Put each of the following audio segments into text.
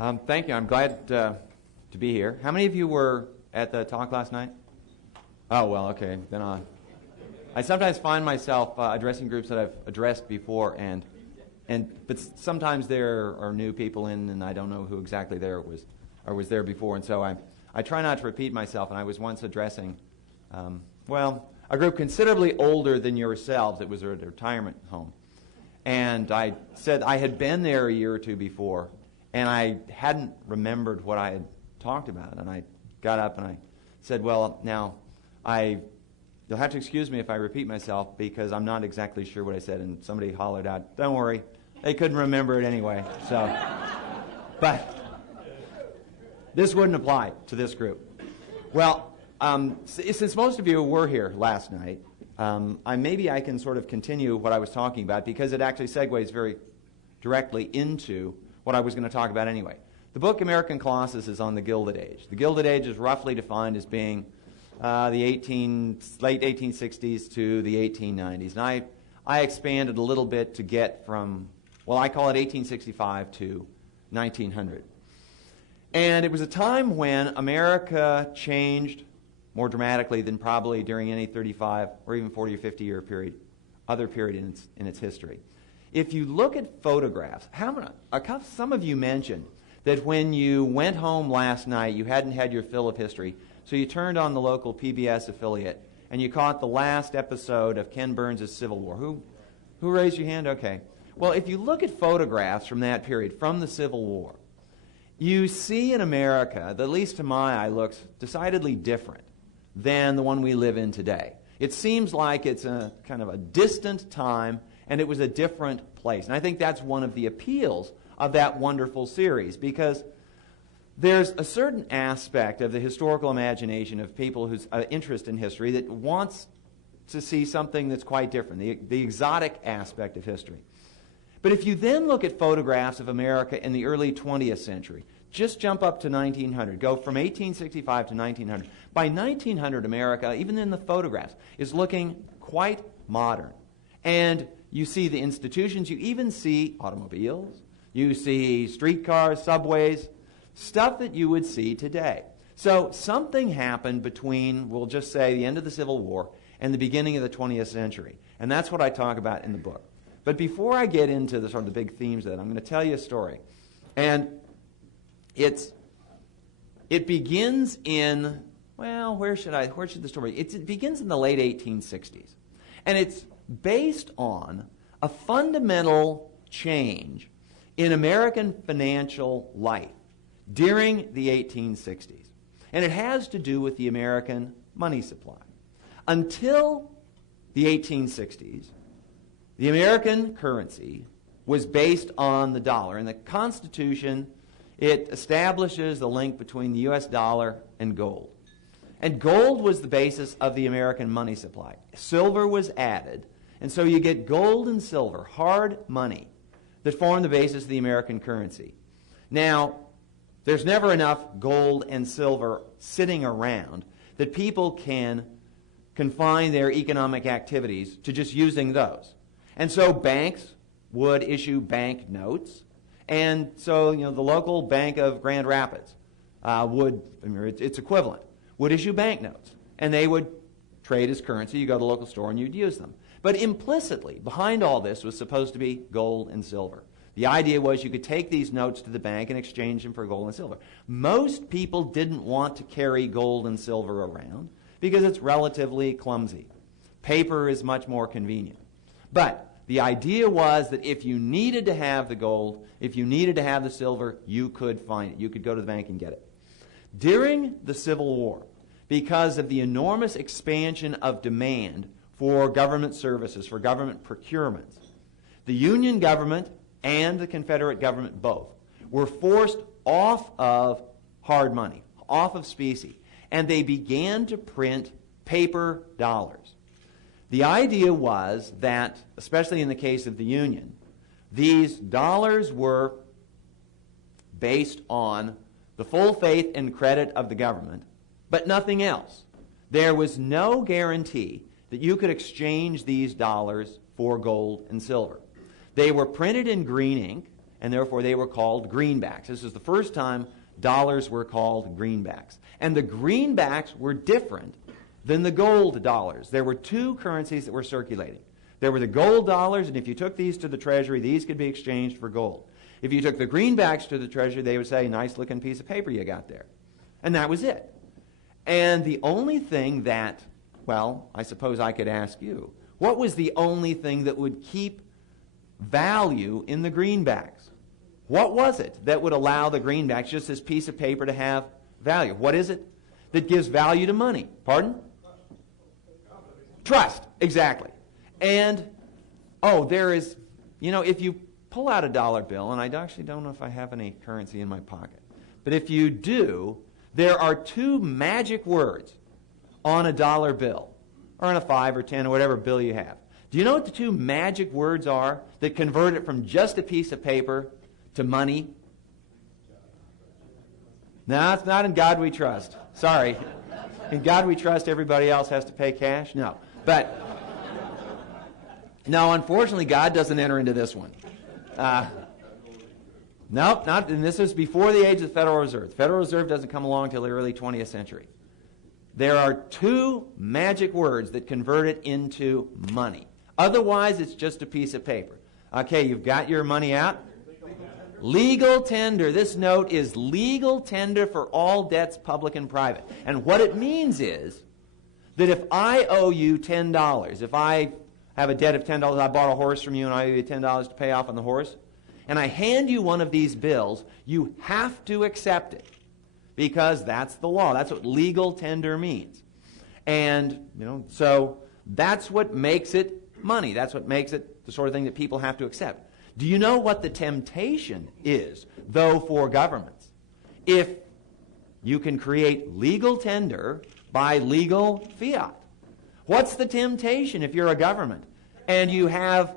Thank you. I'm glad to be here. How many of you were at the talk last night? Oh, well, okay. Then I sometimes find myself addressing groups that I've addressed before, but sometimes there are new people in, and I don't know who exactly was there before, and so I try not to repeat myself. And I was once addressing, a group considerably older than yourselves. It was at a retirement home, and I said I had been there a year or two before, and I hadn't remembered what I had talked about. And I got up and I said, well, now you'll have to excuse me if I repeat myself because I'm not exactly sure what I said. And somebody hollered out, don't worry, they couldn't remember it anyway. So, but this wouldn't apply to this group. Well, since most of you were here last night, maybe I can sort of continue what I was talking about because it actually segues very directly into what I was going to talk about anyway. The book American Colossus is on the Gilded Age. The Gilded Age is roughly defined as being the late 1860s to the 1890s. And I expanded a little bit to get from, I call it 1865 to 1900. And it was a time when America changed more dramatically than probably during any 35 or even 40 or 50 year other period in its history. If you look at photographs, some of you mentioned that when you went home last night, you hadn't had your fill of history, so you turned on the local PBS affiliate and you caught the last episode of Ken Burns' Civil War. Who raised your hand? Okay. Well, if you look at photographs from that period, from the Civil War, you see an America that, at least to my eye, looks decidedly different than the one we live in today. It seems like it's a kind of a distant time, and it was a different place. And I think that's one of the appeals of that wonderful series, because there's a certain aspect of the historical imagination of people whose interest in history that wants to see something that's quite different, the exotic aspect of history. But if you then look at photographs of America in the early 20th century, just jump up to 1900, go from 1865 to 1900. By 1900, America, even in the photographs, is looking quite modern. And you see the institutions, you even see automobiles, you see streetcars, subways, stuff that you would see today. So something happened between, we'll just say, the end of the Civil War and the beginning of the 20th century. And that's what I talk about in the book. But before I get into the sort of the big themes of that, I'm going to tell you a story. And it begins in, where should the story? It begins in the late 1860s. And it's based on a fundamental change in American financial life during the 1860s. And it has to do with the American money supply. Until the 1860s, the American currency was based on the dollar. And the Constitution, it establishes the link between the U.S. dollar and gold. And gold was the basis of the American money supply. Silver was added, and so you get gold and silver, hard money, that form the basis of the American currency. Now, there's never enough gold and silver sitting around that people can confine their economic activities to just using those. And so banks would issue bank notes, and so the local bank of Grand Rapids its equivalent, would issue bank notes, and they would trade as currency. You go to the local store and you'd use them. But implicitly, behind all this was supposed to be gold and silver. The idea was you could take these notes to the bank and exchange them for gold and silver. Most people didn't want to carry gold and silver around because it's relatively clumsy. Paper is much more convenient. But the idea was that if you needed to have the gold, if you needed to have the silver, you could find it. You could go to the bank and get it. During the Civil War, because of the enormous expansion of demand for government services, for government procurements, the Union government and the Confederate government both were forced off of hard money, off of specie, and they began to print paper dollars. The idea was that, especially in the case of the Union, these dollars were based on the full faith and credit of the government, but nothing else. There was no guarantee that you could exchange these dollars for gold and silver. They were printed in green ink, and therefore they were called greenbacks. This is the first time dollars were called greenbacks. And the greenbacks were different than the gold dollars. There were two currencies that were circulating. There were the gold dollars, and if you took these to the Treasury, these could be exchanged for gold. If you took the greenbacks to the Treasury, they would say, nice looking piece of paper you got there. And that was it. And the only thing that, well, I suppose I could ask you, what was the only thing that would keep value in the greenbacks? What was it that would allow the greenbacks, just this piece of paper, to have value? What is it that gives value to money? Pardon? Trust, exactly. And, there is, if you pull out a dollar bill, and I actually don't know if I have any currency in my pocket, but if you do, there are two magic words on a dollar bill, or on a 5 or 10 or whatever bill you have. Do you know what the two magic words are that convert it from just a piece of paper to money? No, it's not in God we trust. Sorry. In God we trust, everybody else has to pay cash? No. But, no, unfortunately, God doesn't enter into this one. Nope, not, and this is before the age of the Federal Reserve. The Federal Reserve doesn't come along until the early 20th century. There are two magic words that convert it into money. Otherwise, it's just a piece of paper. Okay, you've got your money out. Legal tender. This note is legal tender for all debts, public and private. And what it means is that if I owe you $10, if I have a debt of $10, I bought a horse from you and I owe you $10 to pay off on the horse, and I hand you one of these bills, you have to accept it because that's the law. That's what legal tender means. And, so that's what makes it money. That's what makes it the sort of thing that people have to accept. Do you know what the temptation is, though, for governments? If you can create legal tender by legal fiat. What's the temptation if you're a government and you have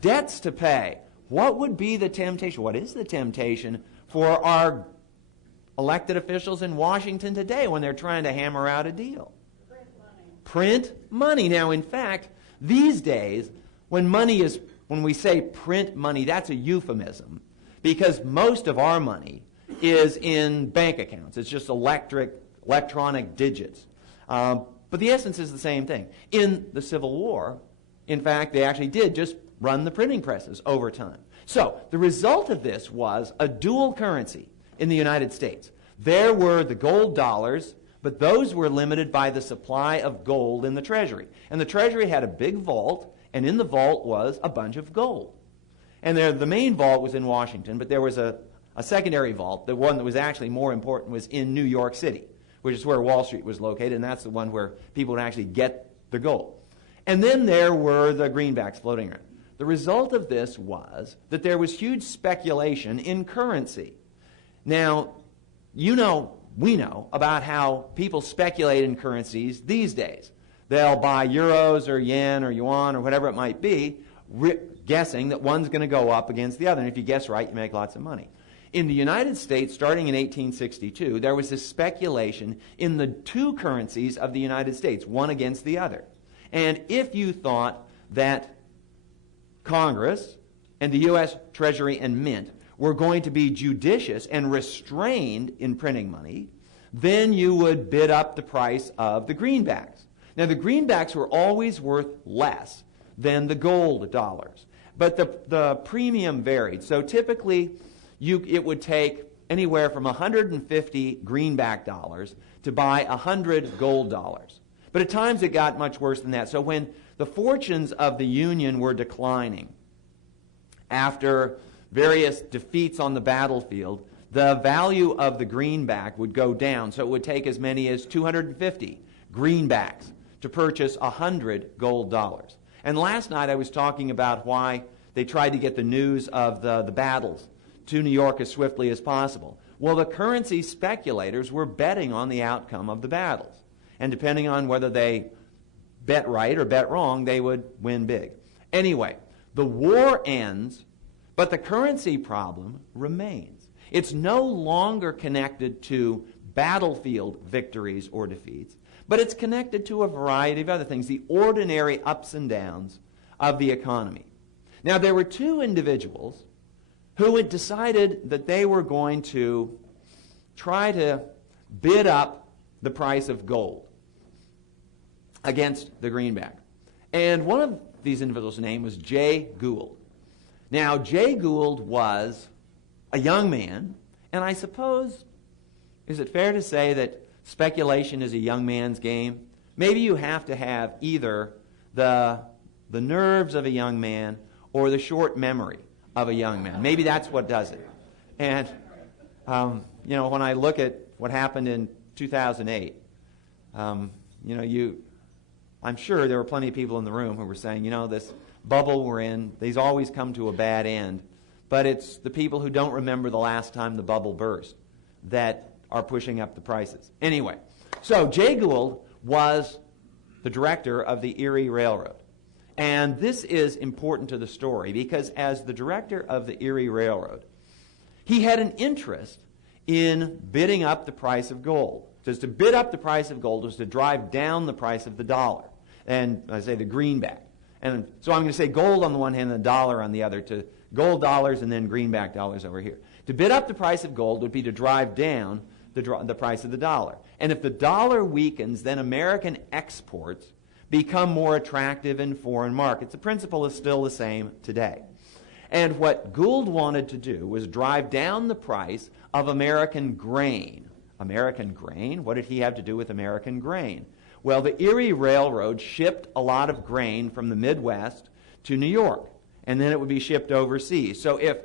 debts to pay? What would be the temptation? What is the temptation for our elected officials in Washington today when they're trying to hammer out a deal? Print money. Now, in fact, these days, when we say print money, that's a euphemism because most of our money is in bank accounts. It's just electronic digits. But the essence is the same thing. In the Civil War, in fact, they actually did just run the printing presses over time. So the result of this was a dual currency in the United States. There were the gold dollars, but those were limited by the supply of gold in the Treasury. And the Treasury had a big vault, and in the vault was a bunch of gold. And the main vault was in Washington, but there was a secondary vault. The one that was actually more important was in New York City, which is where Wall Street was located, and that's the one where people would actually get the gold. And then there were the greenbacks floating around. The result of this was that there was huge speculation in currency. Now, we know about how people speculate in currencies these days. They'll buy euros or yen or yuan or whatever it might be, guessing that one's going to go up against the other. And if you guess right, you make lots of money. In the United States, starting in 1862, there was this speculation in the two currencies of the United States, one against the other. And if you thought that Congress and the U.S. Treasury and Mint were going to be judicious and restrained in printing money, then you would bid up the price of the greenbacks. Now, the greenbacks were always worth less than the gold dollars, but the premium varied. So typically, it would take anywhere from 150 greenback dollars to buy 100 gold dollars. But at times it got much worse than that. So when the fortunes of the Union were declining after various defeats on the battlefield, the value of the greenback would go down. So it would take as many as 250 greenbacks to purchase 100 gold dollars. And last night I was talking about why they tried to get the news of the battles to New York as swiftly as possible. Well, the currency speculators were betting on the outcome of the battles. And depending on whether they bet right or bet wrong, they would win big. Anyway, the war ends, but the currency problem remains. It's no longer connected to battlefield victories or defeats, but it's connected to a variety of other things, the ordinary ups and downs of the economy. Now, there were two individuals who had decided that they were going to try to bid up the price of gold against the greenback. And one of these individuals' name was Jay Gould. Now, Jay Gould was a young man, and I suppose, is it fair to say that speculation is a young man's game? Maybe you have to have either the nerves of a young man or the short memory of a young man. Maybe that's what does it. And, when I look at what happened in 2008, I'm sure there were plenty of people in the room who were saying, this bubble we're in, these always come to a bad end. But it's the people who don't remember the last time the bubble burst that are pushing up the prices. Anyway, so Jay Gould was the director of the Erie Railroad. And this is important to the story because as the director of the Erie Railroad, he had an interest in bidding up the price of gold. So to bid up the price of gold was to drive down the price of the dollar. And I say the greenback. And so I'm going to say gold on the one hand and the dollar on the other, to gold dollars and then greenback dollars over here. To bid up the price of gold would be to drive down the price of the dollar. And if the dollar weakens, then American exports become more attractive in foreign markets. The principle is still the same today. And what Gould wanted to do was drive down the price of American grain. American grain? What did he have to do with American grain? Well, the Erie Railroad shipped a lot of grain from the Midwest to New York, and then it would be shipped overseas. So if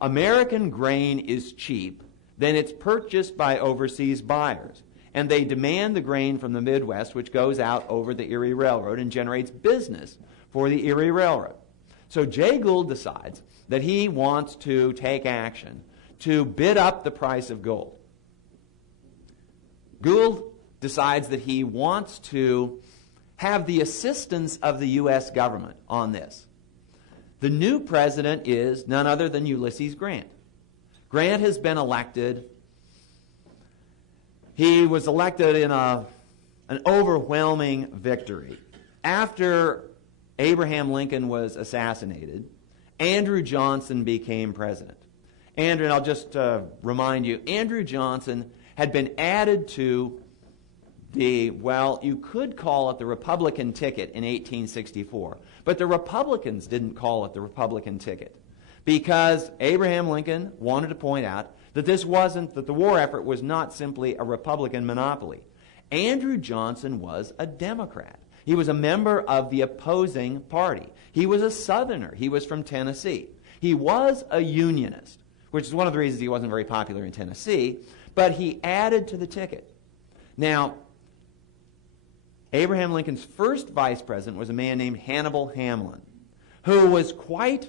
American grain is cheap, then it's purchased by overseas buyers. And they demand the grain from the Midwest, which goes out over the Erie Railroad and generates business for the Erie Railroad. So Jay Gould decides that he wants to take action to bid up the price of gold. Gould decides that he wants to have the assistance of the U.S. government on this. The new president is none other than Ulysses Grant. Grant has been elected. He was elected in an overwhelming victory. After Abraham Lincoln was assassinated, Andrew Johnson became president. And I'll just remind you, Andrew Johnson had been added to you could call it the Republican ticket in 1864. But the Republicans didn't call it the Republican ticket because Abraham Lincoln wanted to point out that that the war effort was not simply a Republican monopoly. Andrew Johnson was a Democrat. He was a member of the opposing party. He was a Southerner. He was from Tennessee. He was a Unionist, which is one of the reasons he wasn't very popular in Tennessee, but he added to the ticket. Now, Abraham Lincoln's first vice president was a man named Hannibal Hamlin, who was quite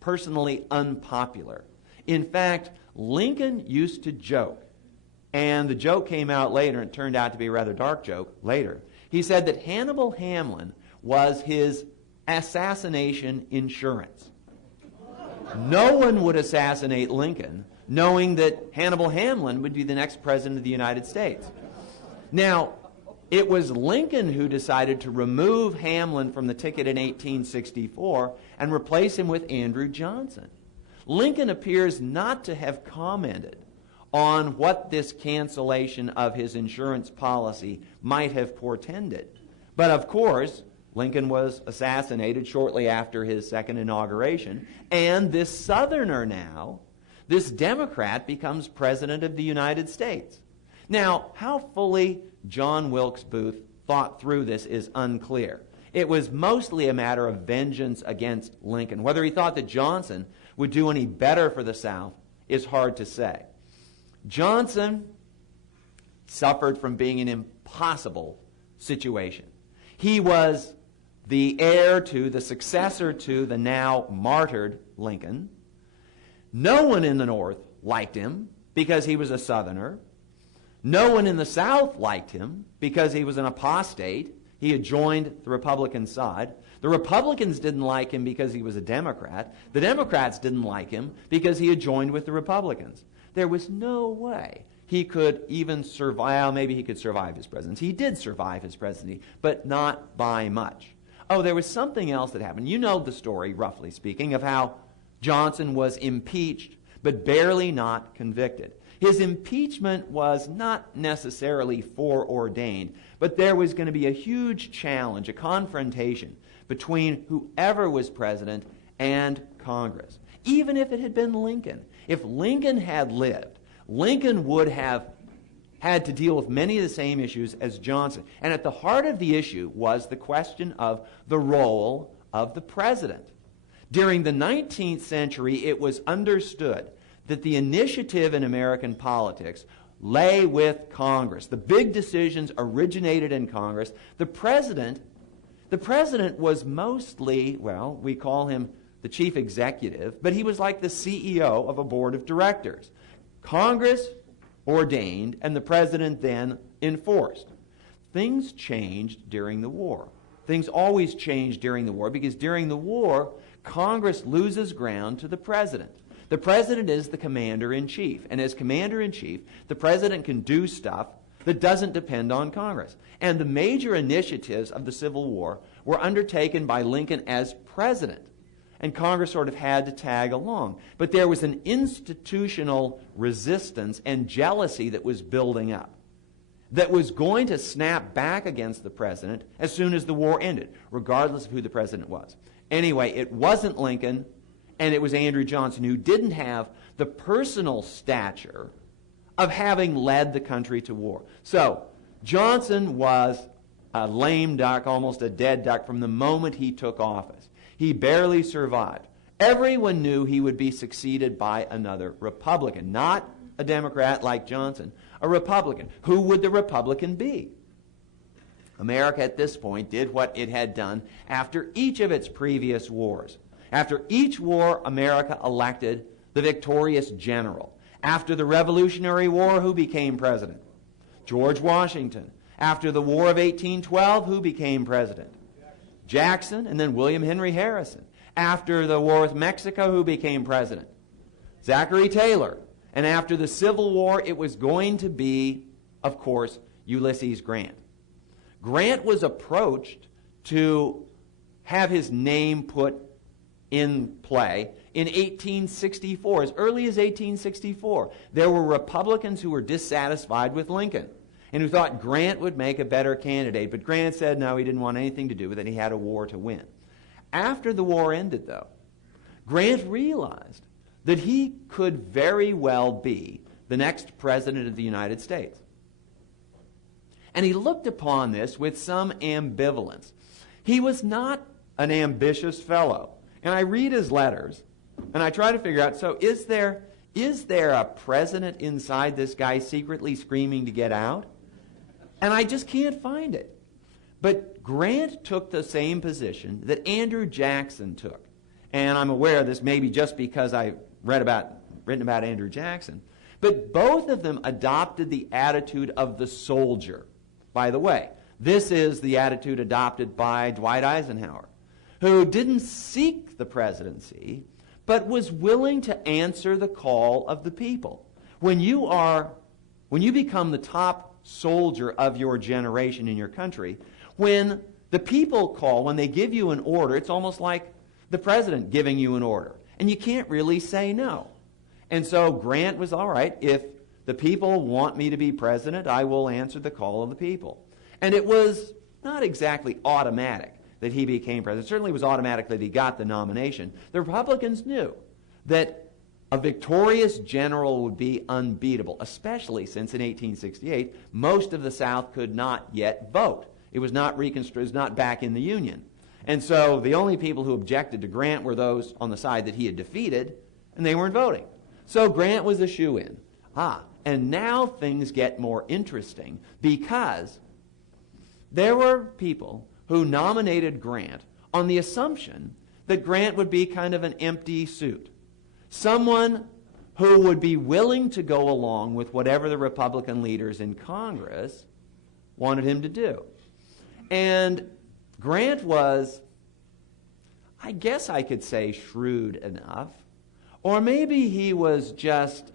personally unpopular. In fact, Lincoln used to joke, and the joke came out later, and it turned out to be a rather dark joke later. He said that Hannibal Hamlin was his assassination insurance. No one would assassinate Lincoln knowing that Hannibal Hamlin would be the next president of the United States. Now, it was Lincoln who decided to remove Hamlin from the ticket in 1864 and replace him with Andrew Johnson. Lincoln appears not to have commented on what this cancellation of his insurance policy might have portended. But of course, Lincoln was assassinated shortly after his second inauguration, and this Southerner now, this Democrat, becomes president of the United States. Now, how fully John Wilkes Booth thought through this is unclear. It was mostly a matter of vengeance against Lincoln. Whether he thought that Johnson would do any better for the South is hard to say. Johnson suffered from being an impossible situation. He was the heir to, the successor to the now martyred Lincoln. No one in the North liked him because he was a Southerner. No one in the South liked him because he was an apostate. He had joined the Republican side. The Republicans didn't like him because he was a Democrat. The Democrats didn't like him because he had joined with the Republicans. There was no way he could even survive. Maybe he could survive his presidency. He did survive his presidency, but not by much. Oh, there was something else that happened. You know the story, roughly speaking, of how Johnson was impeached but barely not convicted. His impeachment was not necessarily foreordained, but there was going to be a huge challenge, a confrontation between whoever was president and Congress. Even if it had been Lincoln. If Lincoln had lived, Lincoln would have had to deal with many of the same issues as Johnson. And at the heart of the issue was the question of the role of the president. During the 19th century, it was understood that the initiative in American politics lay with Congress. The big decisions originated in Congress. The president was mostly, well, we call him the chief executive, but he was like the CEO of a board of directors. Congress ordained, and the president then enforced. Things changed during the war. Things always change during the war, because during the war, Congress loses ground to the president. The president is the commander-in-chief, and as commander-in-chief, the president can do stuff that doesn't depend on Congress. And the major initiatives of the Civil War were undertaken by Lincoln as president, and Congress sort of had to tag along. But there was an institutional resistance and jealousy that was building up, that was going to snap back against the president as soon as the war ended, regardless of who the president was. Anyway, it wasn't Lincoln, and it was Andrew Johnson, who didn't have the personal stature of having led the country to war. So, Johnson was a lame duck, almost a dead duck, from the moment he took office. He barely survived. Everyone knew he would be succeeded by another Republican, not a Democrat like Johnson, a Republican. Who would the Republican be? America at this point did what it had done after each of its previous wars. After each war, America elected the victorious general. After the Revolutionary War, who became president? George Washington. After the War of 1812, who became president? Jackson, and then William Henry Harrison. After the War with Mexico, who became president? Zachary Taylor. And after the Civil War, it was going to be, of course, Ulysses Grant. Grant was approached to have his name put in play in 1864, as early as 1864. There were Republicans who were dissatisfied with Lincoln and who thought Grant would make a better candidate. But Grant said no, he didn't want anything to do with it. He had a war to win. After the war ended, though, Grant realized that he could very well be the next president of the United States. And he looked upon this with some ambivalence. He was not an ambitious fellow. And I read his letters, and I try to figure out, so is there a president inside this guy secretly screaming to get out? And I just can't find it. But Grant took the same position that Andrew Jackson took. And I'm aware of this maybe just because I written about Andrew Jackson. But both of them adopted the attitude of the soldier. By the way, this is the attitude adopted by Dwight Eisenhower, who didn't seek the presidency, but was willing to answer the call of the people. When you become the top soldier of your generation in your country, when the people call, when they give you an order, it's almost like the president giving you an order. And you can't really say no. And so Grant was, all right, if the people want me to be president, I will answer the call of the people. And it was not exactly automatic that he became president. It certainly was automatic that he got the nomination. The Republicans knew that a victorious general would be unbeatable, especially since in 1868, most of the South could not yet vote. It was not reconstructed, it was not back in the Union. And so the only people who objected to Grant were those on the side that he had defeated, and they weren't voting. So Grant was a shoo-in. And now things get more interesting because there were people who nominated Grant on the assumption that Grant would be kind of an empty suit. Someone who would be willing to go along with whatever the Republican leaders in Congress wanted him to do. And Grant was, I guess I could say, shrewd enough. Or maybe he was just,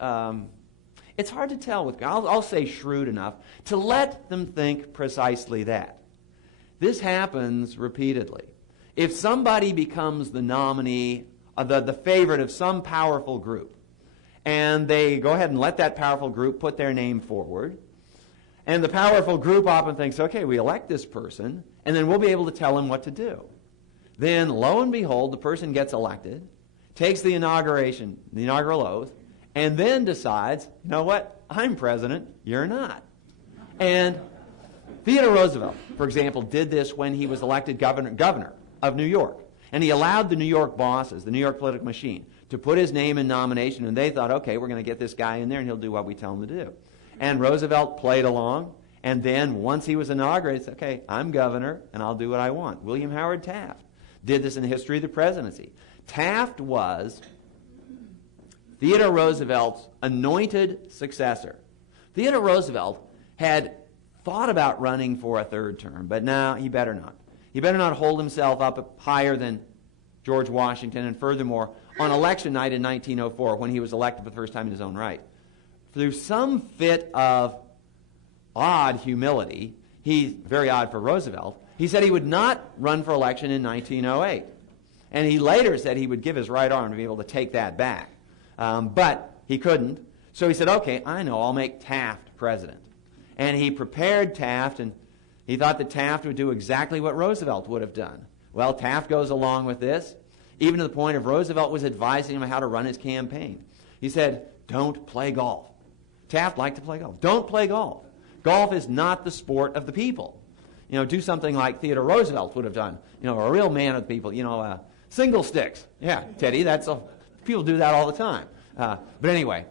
it's hard to tell with Grant. I'll say shrewd enough to let them think precisely that. This happens repeatedly. If somebody becomes the nominee, the favorite of some powerful group, And they go ahead and let that powerful group put their name forward. And the powerful group often thinks, okay, we elect this person, and then we'll be able to tell him what to do. Then, lo and behold, the person gets elected, takes the inaugural oath, and then decides, you know what, I'm president, you're not. And Theodore Roosevelt, for example, did this when he was elected governor of New York. And he allowed the New York bosses, the New York political machine, to put his name in nomination, and they thought, okay, we're going to get this guy in there and he'll do what we tell him to do. And Roosevelt played along, and then once he was inaugurated, said, okay, I'm governor and I'll do what I want. William Howard Taft did this in the history of the presidency. Taft was Theodore Roosevelt's anointed successor. Theodore Roosevelt had thought about running for a third term, but no, he better not. He better not hold himself up higher than George Washington, and furthermore, on election night in 1904, when he was elected for the first time in his own right, through some fit of odd humility, very odd for Roosevelt, he said he would not run for election in 1908. And he later said he would give his right arm to be able to take that back. But he couldn't. So he said, okay, I know, I'll make Taft president. And he prepared Taft, and he thought that Taft would do exactly what Roosevelt would have done. Well, Taft goes along with this, even to the point of Roosevelt was advising him how to run his campaign. He said, don't play golf. Taft liked to play golf. Don't play golf. Golf is not the sport of the people. Do something like Theodore Roosevelt would have done. A real man of the people. Single sticks. Yeah, Teddy, people do that all the time. But anyway,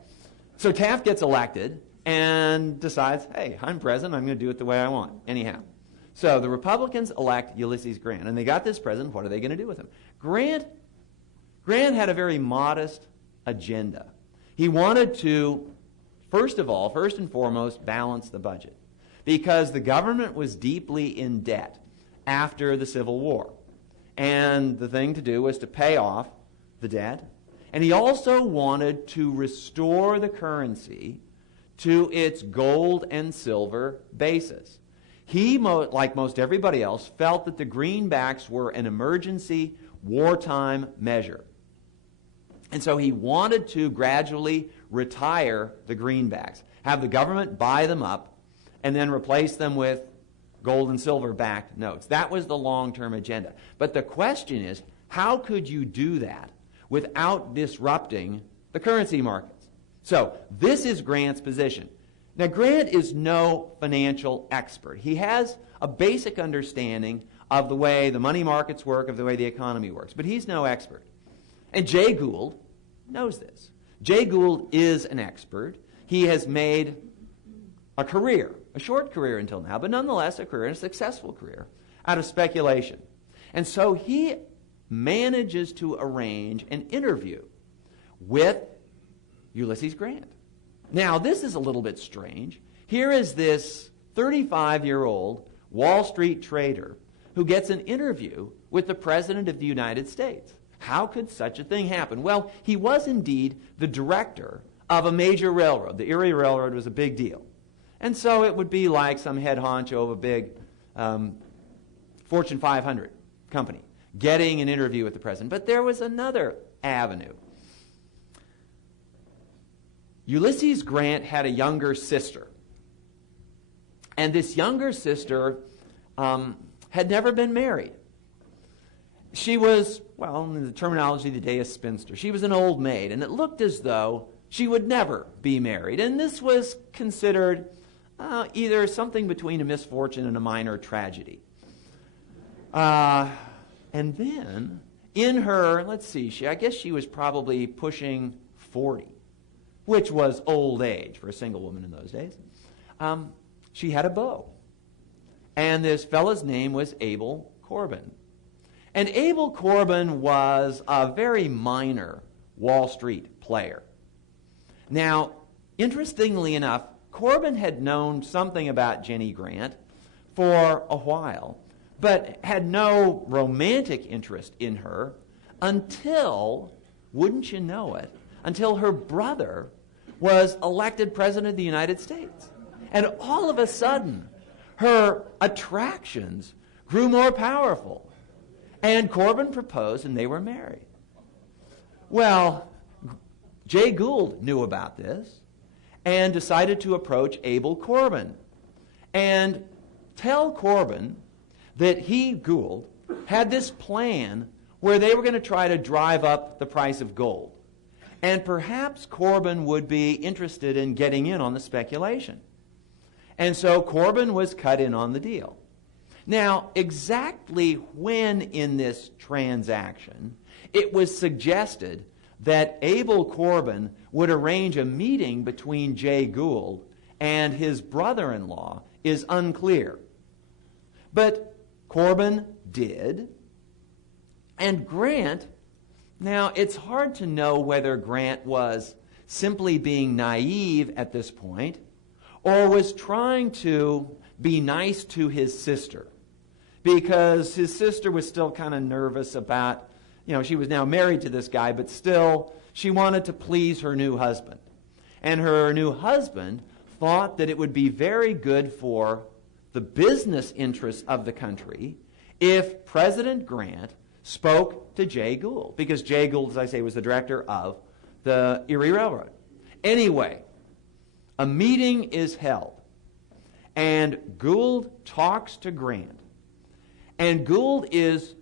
so Taft gets elected and decides, hey, I'm president, I'm going to do it the way I want. Anyhow. So the Republicans elect Ulysses Grant, and they got this president. What are they going to do with him? Grant had a very modest agenda. He wanted to, first and foremost, balance the budget, because the government was deeply in debt after the Civil War. And the thing to do was to pay off the debt. And he also wanted to restore the currency to its gold and silver basis. He, like most everybody else, felt that the greenbacks were an emergency wartime measure. And so he wanted to gradually retire the greenbacks, have the government buy them up, and then replace them with gold and silver backed notes. That was the long-term agenda. But the question is, how could you do that without disrupting the currency markets? So this is Grant's position. Now, Grant is no financial expert. He has a basic understanding of the way the money markets work, of the way the economy works, but he's no expert. And Jay Gould knows this. Jay Gould is an expert. He has made a career, a short career until now, but nonetheless a career, and a successful career, out of speculation. And so he manages to arrange an interview with Ulysses Grant. Now, this is a little bit strange. Here is this 35-year-old Wall Street trader who gets an interview with the President of the United States. How could such a thing happen? Well, he was indeed the director of a major railroad. The Erie Railroad was a big deal. And so it would be like some head honcho of a big Fortune 500 company getting an interview with the president. But there was another avenue. Ulysses Grant had a younger sister. And this younger sister had never been married. She was, well, in the terminology of the day, a spinster. She was an old maid, and it looked as though she would never be married. And this was considered either something between a misfortune and a minor tragedy. And then, in her, let's see, I guess she was probably pushing 40, which was old age for a single woman in those days. She had a beau. And this fellow's name was Abel Corbin. And Abel Corbin was a very minor Wall Street player. Now, interestingly enough, Corbin had known something about Jenny Grant for a while, but had no romantic interest in her until, wouldn't you know it, until her brother was elected President of the United States. And all of a sudden, her attractions grew more powerful. And Corbin proposed, and they were married. Well, Jay Gould knew about this and decided to approach Abel Corbin and tell Corbin that he, Gould, had this plan where they were going to try to drive up the price of gold. And perhaps Corbin would be interested in getting in on the speculation. And so Corbin was cut in on the deal. Now, exactly when in this transaction it was suggested that Abel Corbin would arrange a meeting between Jay Gould and his brother-in-law is unclear. But Corbin did, and Grant, now it's hard to know whether Grant was simply being naive at this point or was trying to be nice to his sister, because his sister was still kind of nervous about, she was now married to this guy, but still she wanted to please her new husband. And her new husband thought that it would be very good for the business interests of the country if President Grant spoke to Jay Gould, because Jay Gould, as I say, was the director of the Erie Railroad. Anyway, a meeting is held, and Gould talks to Grant, and Gould is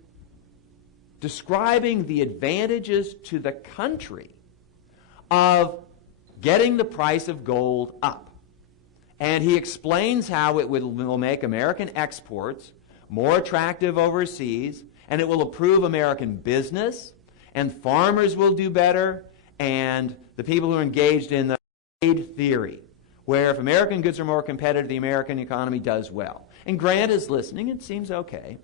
describing the advantages to the country of getting the price of gold up. And he explains how it will make American exports more attractive overseas, and it will improve American business, and farmers will do better, and the people who are engaged in the trade theory, where if American goods are more competitive, the American economy does well. And Grant is listening. It seems okay.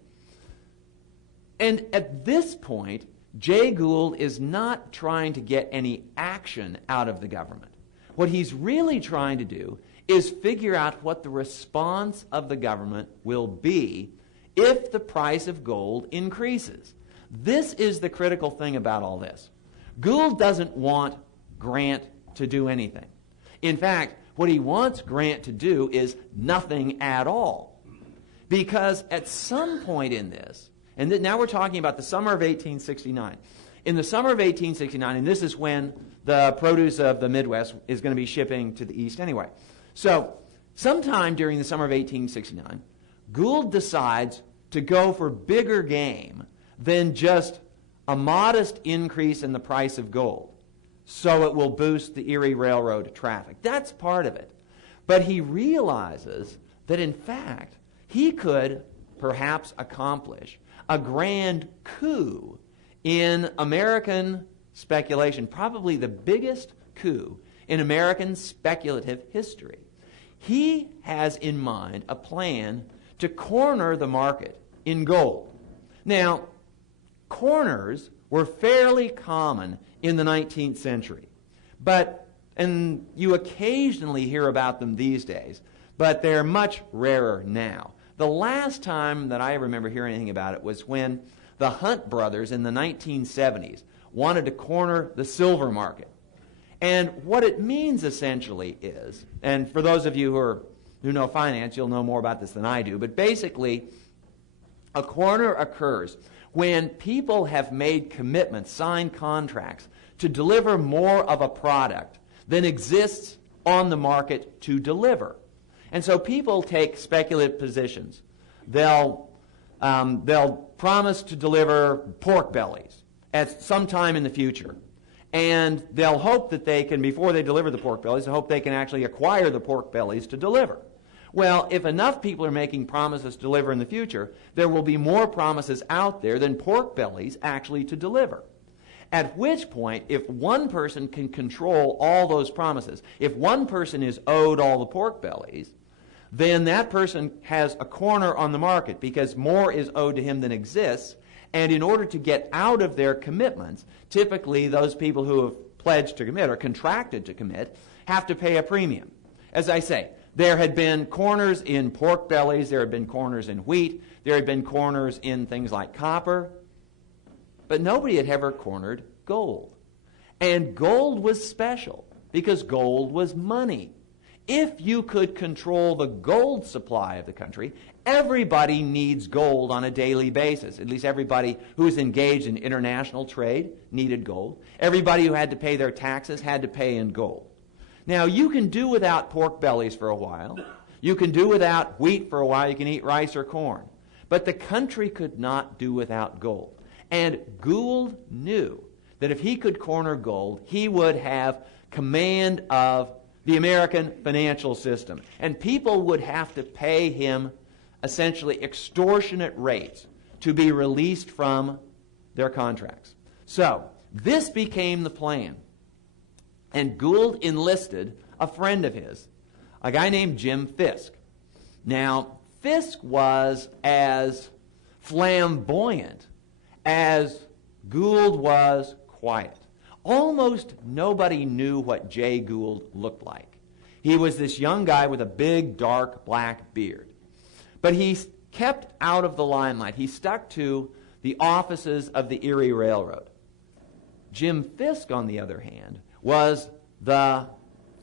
And at this point, Jay Gould is not trying to get any action out of the government. What he's really trying to do is figure out what the response of the government will be if the price of gold increases. This is the critical thing about all this. Gould doesn't want Grant to do anything. In fact, what he wants Grant to do is nothing at all. Because at some point in this, and now we're talking about the summer of 1869. In the summer of 1869, and this is when the produce of the Midwest is going to be shipping to the East anyway. So sometime during the summer of 1869, Gould decides to go for bigger game than just a modest increase in the price of gold, so it will boost the Erie Railroad traffic. That's part of it. But he realizes that, in fact, he could perhaps accomplish a grand coup in American speculation, probably the biggest coup in American speculative history. He has in mind a plan to corner the market in gold. Now, corners were fairly common in the 19th century, and you occasionally hear about them these days, but they're much rarer now. The last time that I remember hearing anything about it was when the Hunt brothers in the 1970s wanted to corner the silver market. And what it means essentially is, and for those of you who know finance, you'll know more about this than I do, but basically a corner occurs when people have made commitments, signed contracts, to deliver more of a product than exists on the market to deliver. And so people take speculative positions. They'll promise to deliver pork bellies at some time in the future. And they'll hope that they can, before they deliver the pork bellies, they hope they can actually acquire the pork bellies to deliver. Well, if enough people are making promises to deliver in the future, there will be more promises out there than pork bellies actually to deliver. At which point, if one person can control all those promises, if one person is owed all the pork bellies, then that person has a corner on the market because more is owed to him than exists. And in order to get out of their commitments, typically those people who have pledged to commit or contracted to commit have to pay a premium. As I say, there had been corners in pork bellies, there had been corners in wheat, there had been corners in things like copper, but nobody had ever cornered gold. And gold was special because gold was money. if you could control the gold supply of the country, everybody needs gold on a daily basis. At least everybody who's engaged in international trade needed gold. Everybody who had to pay their taxes had to pay in gold. Now, you can do without pork bellies for a while. You can do without wheat for a while. You can eat rice or corn. But the country could not do without gold. And Gould knew that if he could corner gold, he would have command of the American financial system. And people would have to pay him essentially extortionate rates to be released from their contracts. So this became the plan. And Gould enlisted a friend of his, a guy named Jim Fisk. Now, Fisk was as flamboyant as Gould was quiet. Almost nobody knew what Jay Gould looked like. He was this young guy with a big, dark, black beard. But he kept out of the limelight. He stuck to the offices of the Erie Railroad. Jim Fisk, on the other hand, was the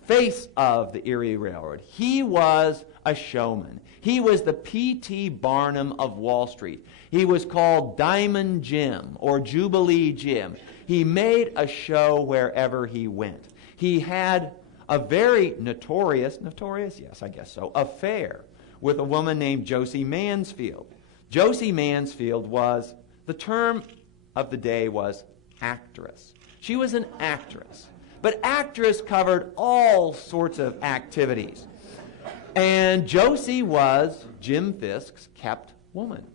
face of the Erie Railroad. He was a showman. He was the P.T. Barnum of Wall Street. He was called Diamond Jim or Jubilee Jim. He made a show wherever he went. He had a very notorious, yes, I guess so, affair with a woman named Josie Mansfield. Josie Mansfield was, the term of the day was actress. She was an actress. But actress covered all sorts of activities. And Josie was Jim Fisk's kept woman.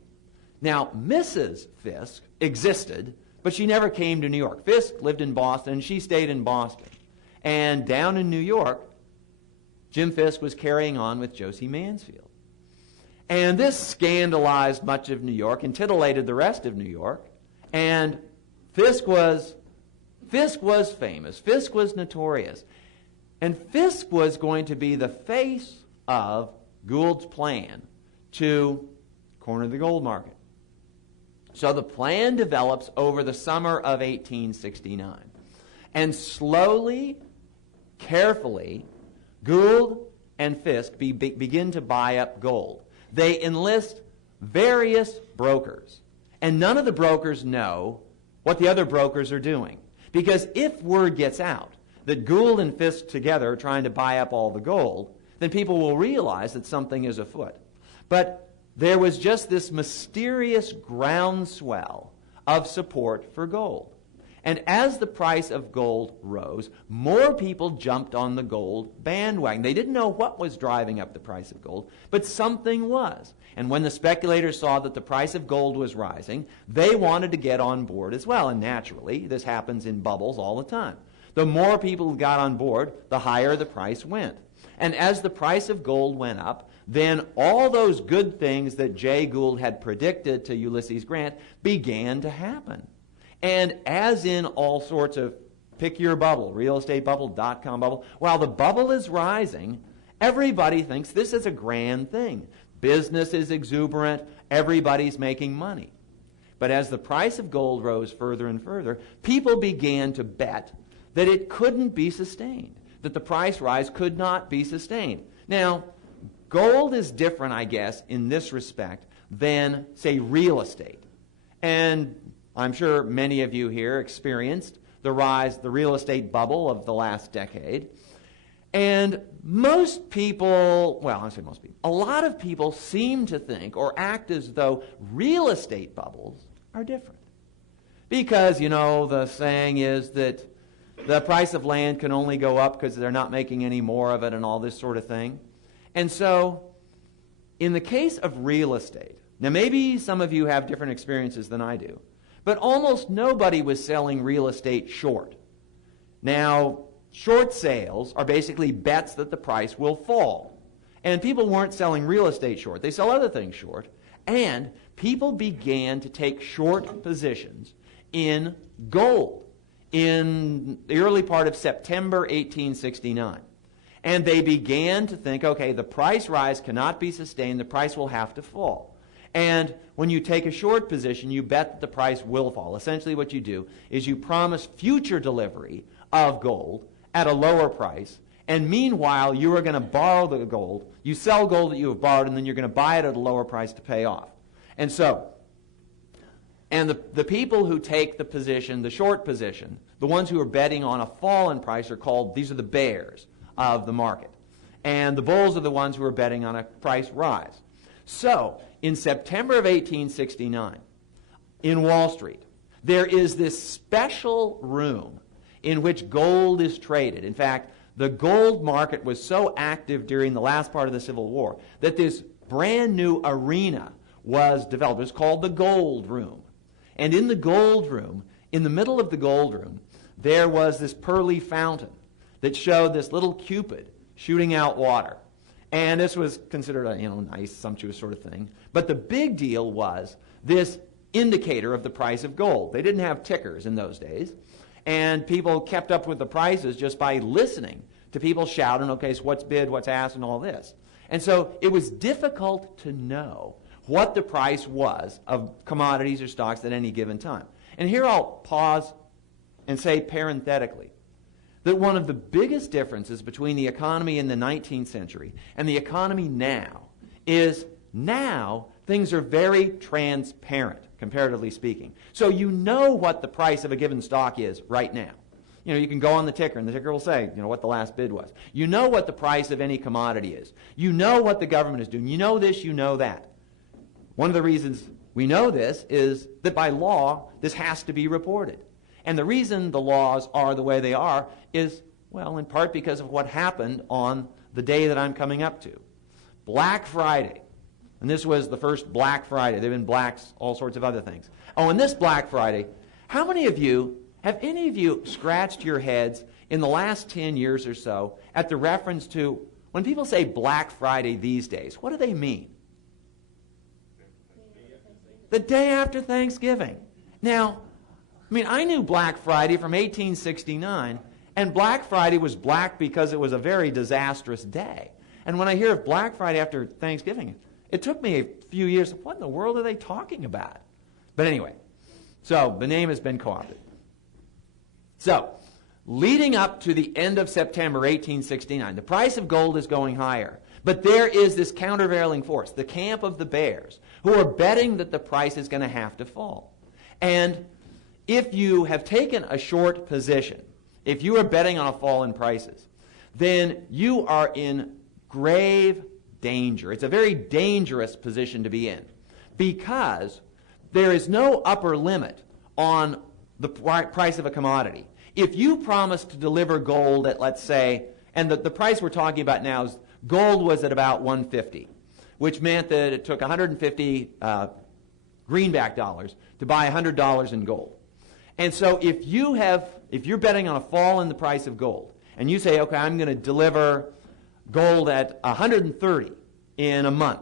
Now, Mrs. Fisk existed, but she never came to New York. Fisk lived in Boston, and she stayed in Boston. And down in New York, Jim Fisk was carrying on with Josie Mansfield. And this scandalized much of New York and titillated the rest of New York. And Fisk was famous. Fisk was notorious. And Fisk was going to be the face of Gould's plan to corner the gold market. So the plan develops over the summer of 1869. And slowly, carefully, Gould and Fisk begin to buy up gold. They enlist various brokers. And none of the brokers know what the other brokers are doing. Because if word gets out that Gould and Fisk together are trying to buy up all the gold, then people will realize that something is afoot. But there was just this mysterious groundswell of support for gold. And as the price of gold rose, more people jumped on the gold bandwagon. They didn't know what was driving up the price of gold, but something was. And when the speculators saw that the price of gold was rising, they wanted to get on board as well. And naturally, this happens in bubbles all the time. The more people got on board, the higher the price went. And as the price of gold went up, then all those good things that Jay Gould had predicted to Ulysses Grant began to happen. And as in all sorts of pick your bubble, realestatebubble.com bubble, while the bubble is rising, everybody thinks this is a grand thing. Business is exuberant, everybody's making money. But as the price of gold rose further and further, people began to bet that it couldn't be sustained, that the price rise could not be sustained. Now, gold is different, I guess, in this respect than, say, real estate. And I'm sure many of you here experienced the real estate bubble of the last decade. And most people, well, I say most people, a lot of people seem to think or act as though real estate bubbles are different. Because, you know, the saying is that the price of land can only go up because they're not making any more of it and all this sort of thing. And so, in the case of real estate, now maybe some of you have different experiences than I do, but almost nobody was selling real estate short. Now, short sales are basically bets that the price will fall. And people weren't selling real estate short. They sell other things short. And people began to take short positions in gold in the early part of September 1869. And they began to think, okay, the price rise cannot be sustained. The price will have to fall. And when you take a short position, you bet that the price will fall. Essentially what you do is you promise future delivery of gold at a lower price, And meanwhile, you are going to borrow the gold. You sell gold that you have borrowed, and then you're going to buy it at a lower price to pay off. And so, and the people who take the position, the short position, the ones who are betting on a fall in price are called, these are the bears of the market. And the bulls are the ones who are betting on a price rise. So, in September of 1869, in Wall Street, there is this special room in which gold is traded. In fact, the gold market was so active during the last part of the Civil War that this brand new arena was developed. It was called the Gold Room. And in the Gold Room, in the middle of the Gold Room, there was this pearly fountain that showed this little Cupid shooting out water. And this was considered a nice, sumptuous sort of thing. But the big deal was this indicator of the price of gold. They didn't have tickers in those days. And people kept up with the prices just by listening to people shouting, okay, so what's bid, what's asked, and all this. And so it was difficult to know what the price was of commodities or stocks at any given time. And here I'll pause and say parenthetically that one of the biggest differences between the economy in the 19th century and the economy now is now things are very transparent, comparatively speaking. So you know what the price of a given stock is right now. You can go on the ticker, and the ticker will say, what the last bid was. You know what the price of any commodity is. You know what the government is doing. You know this, you know that. One of the reasons we know this is that by law, this has to be reported. And the reason the laws are the way they are is, well, in part because of what happened on the day that I'm coming up to. Black Friday. And this was the first Black Friday. There have been blacks, all sorts of other things. Oh, and this Black Friday, have any of you scratched your heads in the last 10 years or so at the reference to, when people say Black Friday these days, what do they mean? The day after Thanksgiving. Now, I knew Black Friday from 1869, and Black Friday was black because it was a very disastrous day. And when I hear of Black Friday after Thanksgiving, it took me a few years. What in the world are they talking about? But anyway, so the name has been co-opted. So, leading up to the end of September 1869, the price of gold is going higher. But there is this countervailing force, the camp of the bears, who are betting that the price is going to have to fall. And if you have taken a short position, if you are betting on a fall in prices, then you are in grave danger. It's a very dangerous position to be in because there is no upper limit on the price of a commodity. If you promise to deliver gold at, let's say, and the price we're talking about now is gold was at about $150, which meant that it took 150 greenback dollars to buy $100 in gold. And so if you're betting on a fall in the price of gold, and you say, okay, I'm going to deliver gold at 130 in a month,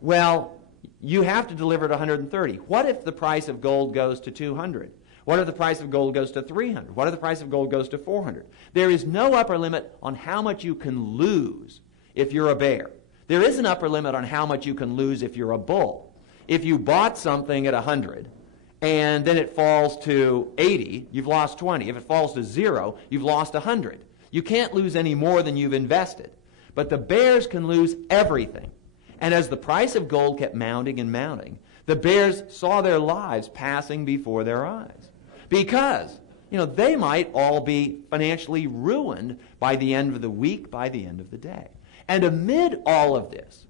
well, you have to deliver it at 130. What if the price of gold goes to 200? What if the price of gold goes to 300? What if the price of gold goes to 400? There is no upper limit on how much you can lose if you're a bear. There is an upper limit on how much you can lose if you're a bull. If you bought something at 100 and then it falls to 80, you've lost 20. If it falls to 0, you've lost 100. You can't lose any more than you've invested. But the bears can lose everything. And as the price of gold kept mounting and mounting, the bears saw their lives passing before their eyes. Because, they might all be financially ruined by the end of the week, by the end of the day. And amid all of this,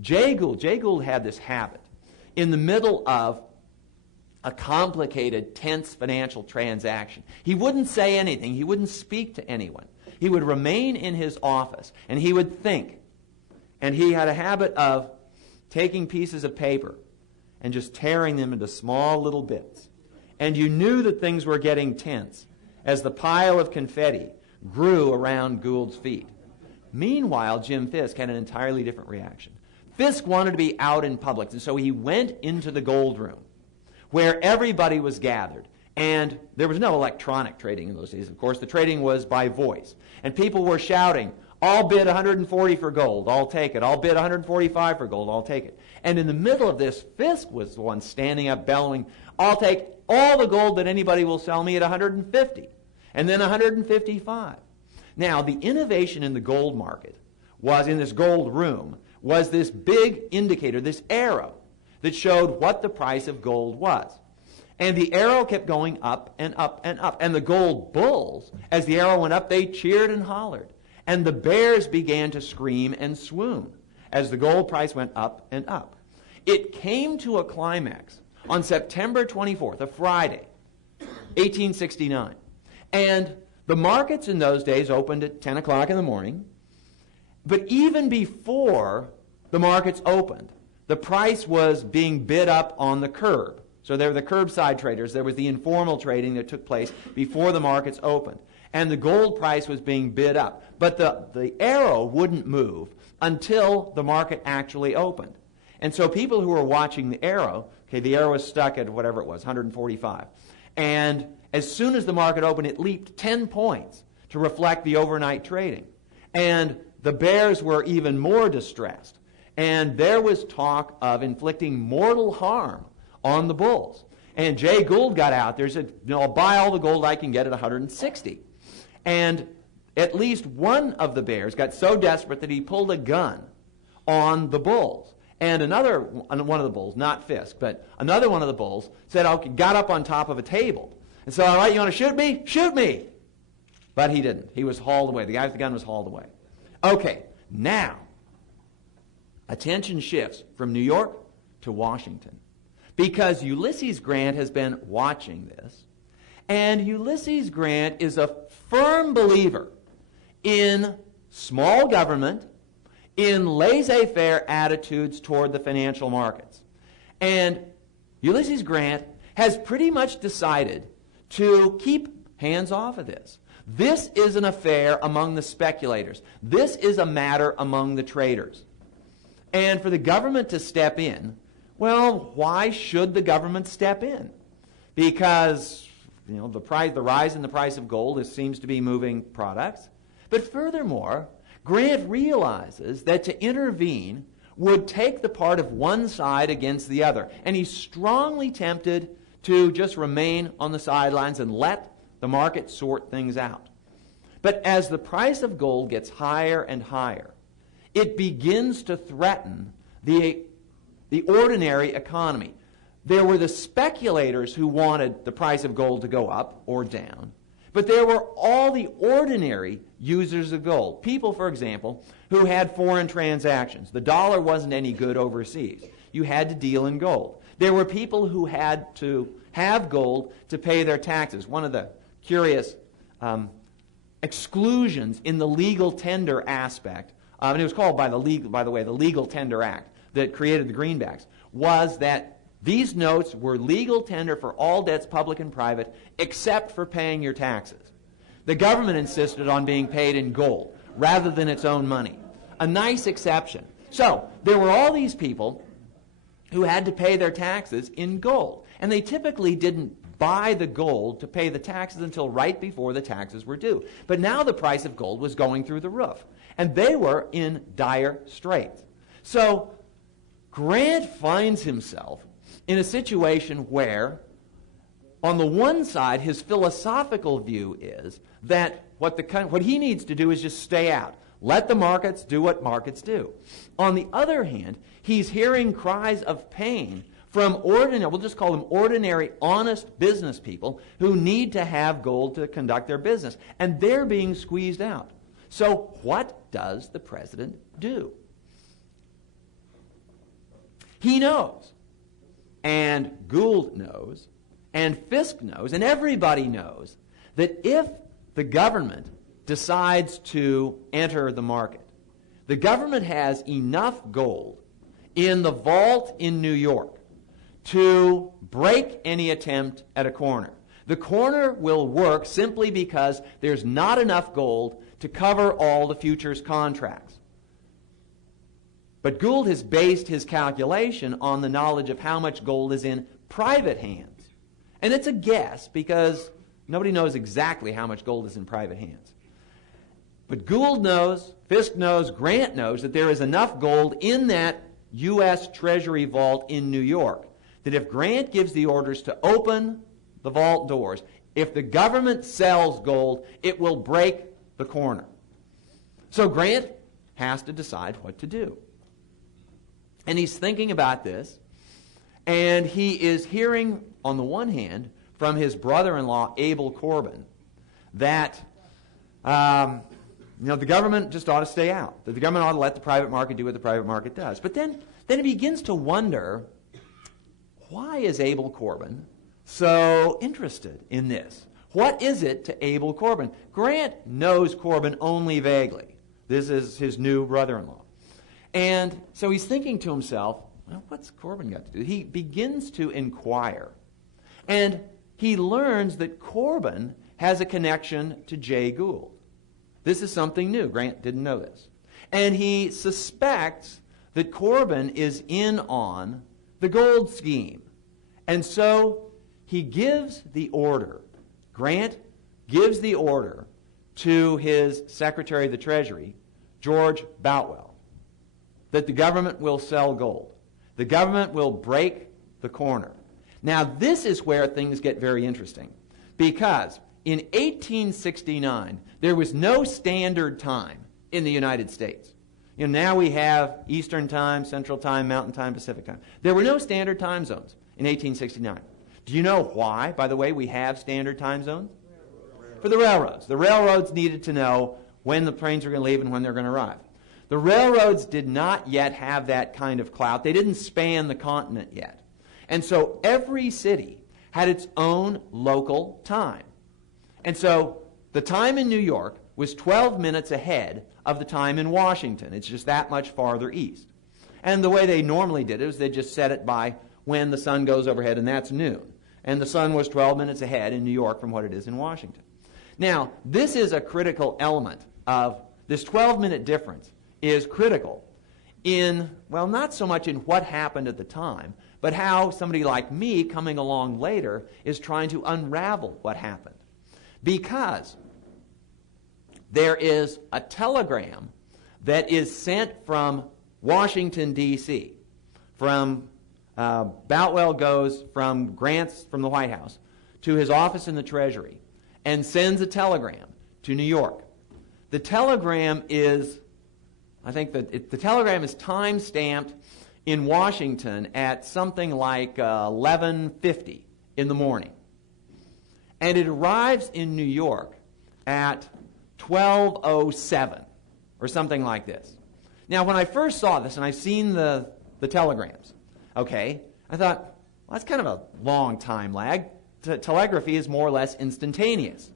Jay Gould had this habit in the middle of a complicated, tense financial transaction. He wouldn't say anything. He wouldn't speak to anyone. He would remain in his office, and he would think. And he had a habit of taking pieces of paper and just tearing them into small little bits. And you knew that things were getting tense as the pile of confetti grew around Gould's feet. Meanwhile, Jim Fisk had an entirely different reaction. Fisk wanted to be out in public, and so he went into the gold room where everybody was gathered. And there was no electronic trading in those days. Of course, the trading was by voice. And people were shouting, I'll bid 140 for gold, I'll take it. I'll bid 145 for gold, I'll take it. And in the middle of this, Fisk was the one standing up bellowing, I'll take all the gold that anybody will sell me at 150. And then 155. Now, the innovation in the gold market was, in this gold room, was this big indicator, this arrow, that showed what the price of gold was. And the arrow kept going up and up and up. And the gold bulls, as the arrow went up, they cheered and hollered. And the bears began to scream and swoon as the gold price went up and up. It came to a climax on September 24th, a Friday, 1869. And the markets in those days opened at 10 o'clock in the morning. But even before the markets opened, the price was being bid up on the curb. So there were the curbside traders. There was the informal trading that took place before the markets opened. And the gold price was being bid up. But the arrow wouldn't move until the market actually opened. And so people who were watching the arrow, okay, the arrow was stuck at whatever it was, 145. And as soon as the market opened, it leaped 10 points to reflect the overnight trading. And the bears were even more distressed. And there was talk of inflicting mortal harm on the bulls. And Jay Gould got out there and said, I'll buy all the gold I can get at 160. And at least one of the bears got so desperate that he pulled a gun on the bulls. And another one of the bulls, not Fisk, but another one of the bulls said, okay, got up on top of a table. And so, all right, you want to shoot me? Shoot me! But he didn't. He was hauled away. The guy with the gun was hauled away. Okay, now, attention shifts from New York to Washington. Because Ulysses Grant has been watching this. And Ulysses Grant is a firm believer in small government, in laissez-faire attitudes toward the financial markets. And Ulysses Grant has pretty much decided to keep hands off of this. This is an affair among the speculators. This is a matter among the traders. And for the government to step in, well, why should the government step in? Because, the rise in the price of gold seems to be moving products. But furthermore, Grant realizes that to intervene would take the part of one side against the other. And he's strongly tempted to just remain on the sidelines and let the market sort things out. But as the price of gold gets higher and higher, it begins to threaten the ordinary economy. There were the speculators who wanted the price of gold to go up or down, but there were all the ordinary users of gold. People, for example, who had foreign transactions. The dollar wasn't any good overseas. You had to deal in gold. There were people who had to have gold to pay their taxes. One of the curious exclusions in the legal tender aspect, and it was called by the Legal Tender Act that created the greenbacks, was that these notes were legal tender for all debts, public and private, except for paying your taxes. The government insisted on being paid in gold rather than its own money. A nice exception. So there were all these people who had to pay their taxes in gold. And they typically didn't buy the gold to pay the taxes until right before the taxes were due. But now the price of gold was going through the roof. And they were in dire straits. So Grant finds himself in a situation where, on the one side, his philosophical view is that what he needs to do is just stay out. Let the markets do what markets do. On the other hand, he's hearing cries of pain from we'll just call them ordinary, honest business people who need to have gold to conduct their business. And they're being squeezed out. So what does the president do? He knows. And Gould knows, and Fisk knows, and everybody knows that if the government decides to enter the market, the government has enough gold in the vault in New York to break any attempt at a corner. The corner will work simply because there's not enough gold to cover all the futures contracts. But Gould has based his calculation on the knowledge of how much gold is in private hands. And it's a guess because nobody knows exactly how much gold is in private hands. But Gould knows, Fisk knows, Grant knows that there is enough gold in that U.S. Treasury vault in New York that if Grant gives the orders to open the vault doors, if the government sells gold, it will break the corner. So Grant has to decide what to do. And he's thinking about this, and he is hearing, on the one hand, from his brother-in-law, Abel Corbin, that the government just ought to stay out, that the government ought to let the private market do what the private market does. But then he begins to wonder, why is Abel Corbin so interested in this? What is it to Abel Corbin? Grant knows Corbin only vaguely. This is his new brother-in-law. And so he's thinking to himself, well, what's Corbin got to do? He begins to inquire. And he learns that Corbin has a connection to Jay Gould. This is something new. Grant didn't know this. And he suspects that Corbin is in on the Gould scheme. And so he gives the order. Grant gives the order to his Secretary of the Treasury, George Boutwell, that the government will sell gold. The government will break the corner. Now, this is where things get very interesting, because in 1869, there was no standard time in the United States. Now we have Eastern Time, Central Time, Mountain Time, Pacific Time. There were no standard time zones in 1869. Do you know why, by the way, we have standard time zones? For the railroads. The railroads needed to know when the trains were going to leave and when they're going to arrive. The railroads did not yet have that kind of clout. They didn't span the continent yet. And so every city had its own local time. And so the time in New York was 12 minutes ahead of the time in Washington. It's just that much farther east. And the way they normally did it was they just set it by when the sun goes overhead, and that's noon. And the sun was 12 minutes ahead in New York from what it is in Washington. Now, this is a critical element of this 12-minute difference is critical in, well, not so much in what happened at the time, but how somebody like me coming along later is trying to unravel what happened. Because there is a telegram that is sent from Washington, D.C., from Boutwell goes from Grant's, from the White House, to his office in the Treasury and sends a telegram to New York. The telegram is, I think that the telegram is time-stamped in Washington at something like 11:50 in the morning. And it arrives in New York at 12:07 or something like this. Now, when I first saw this, and I've seen the telegrams, okay, I thought, well, that's kind of a long time lag. Telegraphy is more or less instantaneous.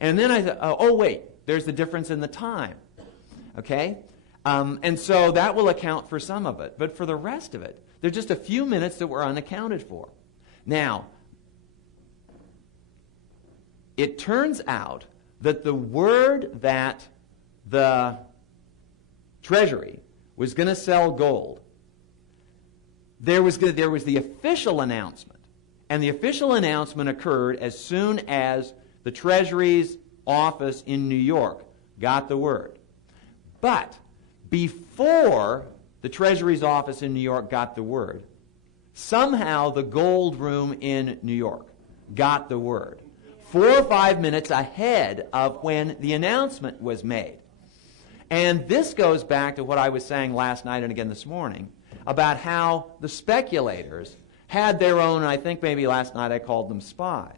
And then I thought, oh, wait, there's the difference in the time, okay? And so that will account for some of it. But for the rest of it, there's just a few minutes that were unaccounted for. Now, it turns out that the word that the Treasury was going to sell gold, there was the official announcement. And the official announcement occurred as soon as the Treasury's office in New York got the word. But before the Treasury's office in New York got the word, somehow the Gold Room in New York got the word 4 or 5 minutes ahead of when the announcement was made. And this goes back to what I was saying last night and again this morning about how the speculators had their own, I think maybe last night I called them spies.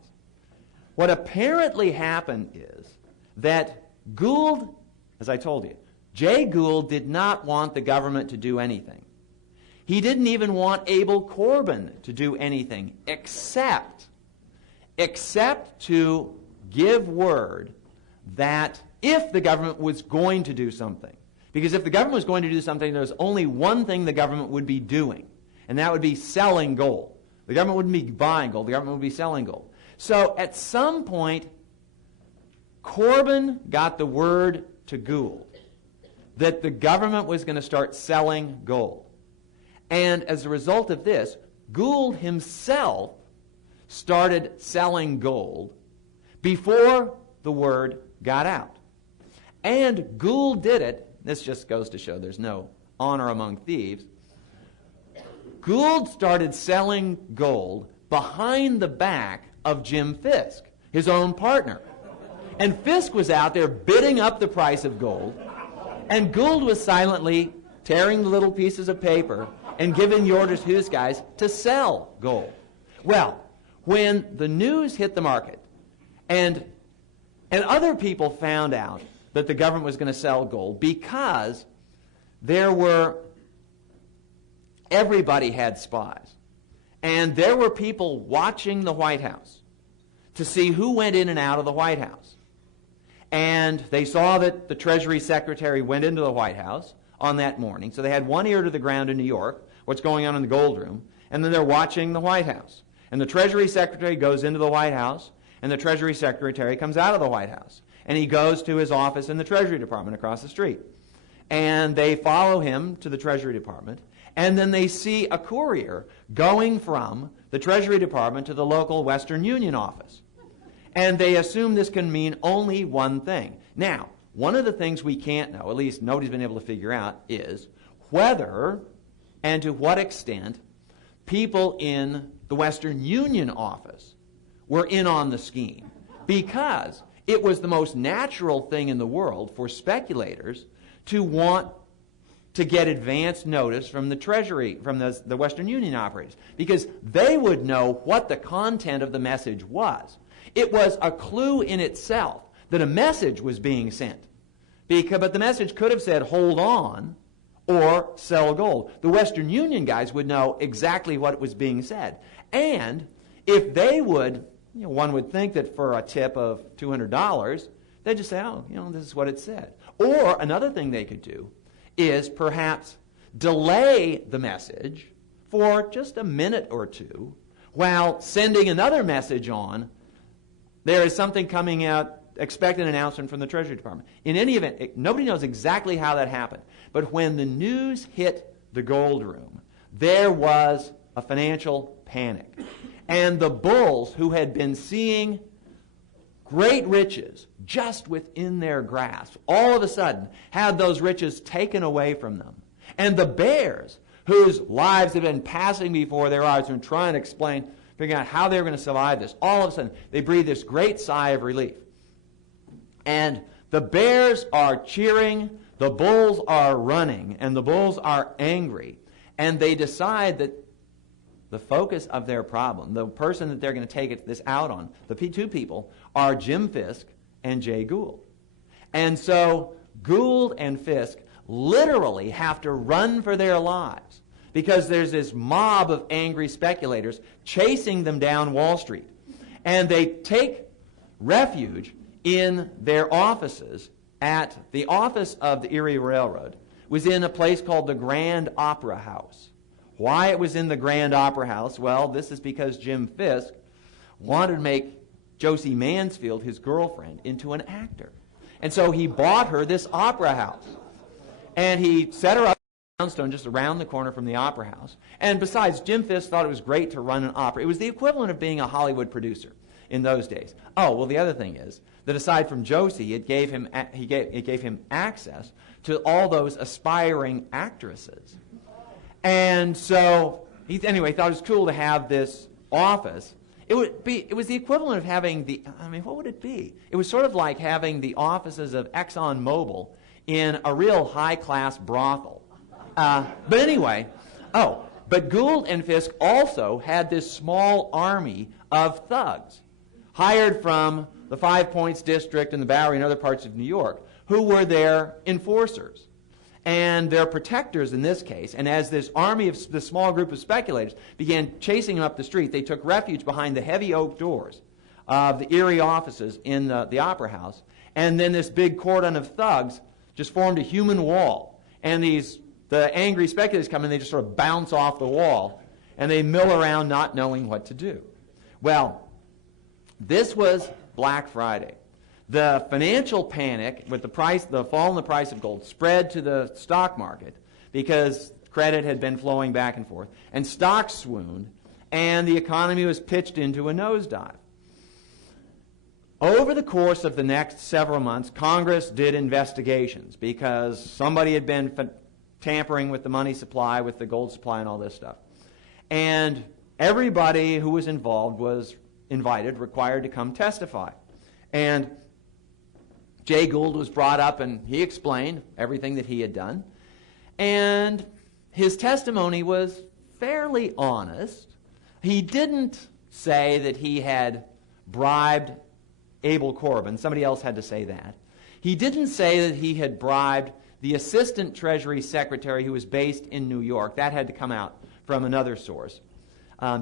What apparently happened is that Gould, as I told you, Jay Gould did not want the government to do anything. He didn't even want Abel Corbin to do anything except to give word that if the government was going to do something, because if the government was going to do something, there was only one thing the government would be doing, and that would be selling gold. The government wouldn't be buying gold, the government would be selling gold. So at some point, Corbin got the word to Gould that the government was going to start selling gold. And as a result of this, Gould himself started selling gold before the word got out. And Gould did it. This just goes to show there's no honor among thieves. Gould started selling gold behind the back of Jim Fisk, his own partner. And Fisk was out there bidding up the price of gold, and Gould was silently tearing the little pieces of paper and giving the orders to his guys to sell gold. Well, when the news hit the market, and other people found out that the government was going to sell gold because everybody had spies. And there were people watching the White House to see who went in and out of the White House. And they saw that the Treasury Secretary went into the White House on that morning. So they had one ear to the ground in New York, what's going on in the gold room, and then they're watching the White House. And the Treasury Secretary goes into the White House, and the Treasury Secretary comes out of the White House. And he goes to his office in the Treasury Department across the street. And they follow him to the Treasury Department, and then they see a courier going from the Treasury Department to the local Western Union office. And they assume this can mean only one thing. Now, one of the things we can't know, at least nobody's been able to figure out, is whether and to what extent people in the Western Union office were in on the scheme. Because it was the most natural thing in the world for speculators to want to get advance notice from the Treasury, from the Western Union operators, because they would know what the content of the message was. It was a clue in itself that a message was being sent. But the message could have said, hold on, or sell gold. The Western Union guys would know exactly what was being said. And if they would, one would think that for a tip of $200, they'd just say, oh, this is what it said. Or another thing they could do is perhaps delay the message for just a minute or two while sending another message on. There is something coming out, expect an announcement from the Treasury Department. In any event, nobody knows exactly how that happened. But when the news hit the gold room, there was a financial panic. And the bulls, who had been seeing great riches just within their grasp, all of a sudden had those riches taken away from them. And the bears, whose lives had been passing before their eyes and trying to figure out how they were going to survive this, all of a sudden they breathe this great sigh of relief. And the bears are cheering, the bulls are running, and the bulls are angry. And they decide that the focus of their problem, the person that they're going to take this out on, the two people, are Jim Fisk and Jay Gould. And so Gould and Fisk literally have to run for their lives because there's this mob of angry speculators chasing them down Wall Street. And they take refuge in their offices at the office of the Erie Railroad. Was in a place called the Grand Opera House. Why it was in the Grand Opera House? Well, this is because Jim Fisk wanted to make Josie Mansfield, his girlfriend, into an actor. And so he bought her this opera house. And he set her up in Brownstone just around the corner from the opera house. And besides, Jim Fisk thought it was great to run an opera. It was the equivalent of being a Hollywood producer in those days. Oh, well, the other thing is that aside from Josie, it gave him access to all those aspiring actresses. And so he thought it was cool to have this office. It was the equivalent of having what would it be? It was sort of like having the offices of ExxonMobil in a real high-class brothel. But anyway, but Gould and Fisk also had this small army of thugs hired from the Five Points District and the Bowery and other parts of New York who were their enforcers. And their protectors in this case, and as this army of this small group of speculators began chasing them up the street, they took refuge behind the heavy oak doors of the Erie offices in the Opera House, and then this big cordon of thugs just formed a human wall. And the angry speculators come in, they just sort of bounce off the wall, and they mill around not knowing what to do. Well, this was Black Friday. The financial panic with the fall in the price of gold spread to the stock market because credit had been flowing back and forth, and stocks swooned, and the economy was pitched into a nosedive. Over the course of the next several months, Congress did investigations because somebody had been tampering with the money supply, with the gold supply and all this stuff. And everybody who was involved was required to come testify. And Jay Gould was brought up, and he explained everything that he had done. And his testimony was fairly honest. He didn't say that he had bribed Abel Corbin. Somebody else had to say that. He didn't say that he had bribed the assistant Treasury Secretary who was based in New York. That had to come out from another source.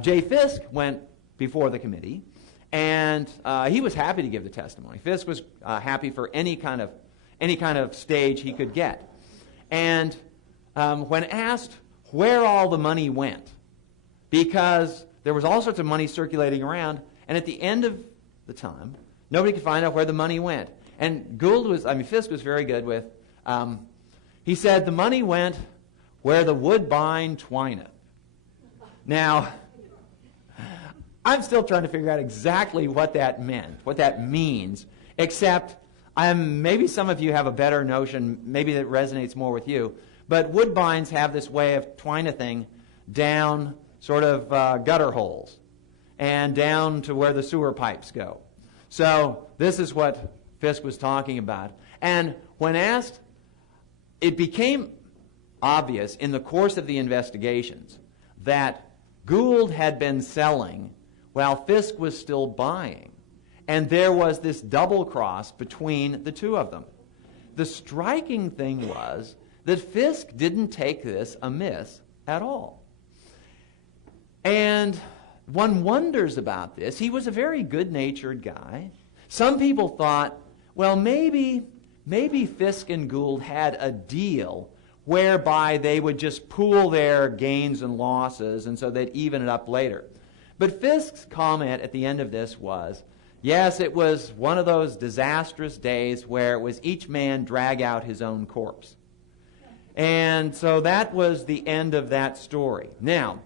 Jay Fisk went before the committee, and he was happy to give the testimony. Fisk was happy for any kind of stage he could get. And when asked where all the money went, because there was all sorts of money circulating around, and at the end of the time, nobody could find out where the money went. And Fisk was very good with, he said, the money went where the woodbine twineth. Now, I'm still trying to figure out exactly what that meant, what that means, except maybe some of you have a better notion, maybe that resonates more with you, but woodbines have this way of twinething down sort of gutter holes and down to where the sewer pipes go. So this is what Fisk was talking about. And when asked, it became obvious in the course of the investigations that Gould had been selling while Fisk was still buying. And there was this double cross between the two of them. The striking thing was that Fisk didn't take this amiss at all. And one wonders about this. He was a very good-natured guy. Some people thought, well, maybe Fisk and Gould had a deal whereby they would just pool their gains and losses, and so they'd even it up later. But Fisk's comment at the end of this was, yes, it was one of those disastrous days where it was each man drag out his own corpse. And so that was the end of that story. Now,